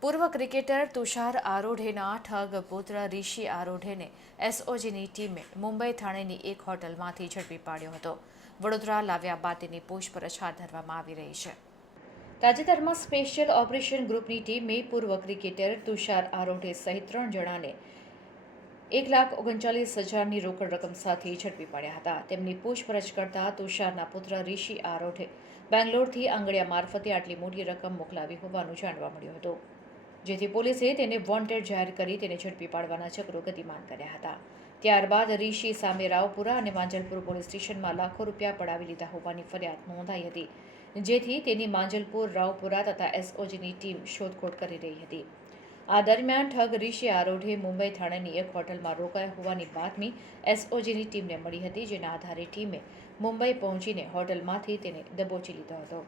પૂર્વ ક્રિકેટર તુષાર આરોઢેના ઠગ પુત્ર રિશી આરોઢેને એસઓજીની ટીમે મુંબઈ થાણેની એક હોટલમાંથી ઝડપી પાડ્યો હતો. વડોદરા લાવ્યા બાદ તેની પૂછપરછ હાથ ધરવામાં આવી રહી છે. તાજેતરમાં સ્પેશિયલ ઓપરેશન ગ્રુપની ટીમે પૂર્વ ક્રિકેટર તુષાર આરોઢે સહિત ત્રણ જણાને એક લાખ ઓગણચાલીસ હજારની રોકડ રકમ સાથે ઝડપી પાડ્યા હતા. તેમની પૂછપરછ કરતા તુષારના પુત્ર ઋષિ આરોઠે બેંગ્લોરથી આંગળિયા મારફતે આટલી મોટી રકમ મોકલાવી હોવાનું જાણવા મળ્યું હતું. જેથી પોલીસે તેને વોન્ટેડ જાહેર કરી તેને ઝડપી પાડવાના ચક્રો ગતિમાન કર્યા હતા. ત્યારબાદ ઋષિ સામે રાવપુરા અને માંજલપુર પોલીસ સ્ટેશનમાં લાખો રૂપિયા પડાવી લીધા હોવાની ફરિયાદ નોંધાઈ હતી, જેથી તેની માંજલપુર, રાવપુરા તથા એસઓજીની ટીમ શોધખોળ કરી રહી હતી. આ દરમિયાન ઠગ રિશી આરોઢે મુંબઈ થાણેની એક હોટલમાં રોકાયા હોવાની બાતમી એસઓજીની ટીમને મળી હતી, જેના આધારે ટીમે મુંબઈ પહોંચીને હોટલમાંથી તેને દબોચી લીધો હતો.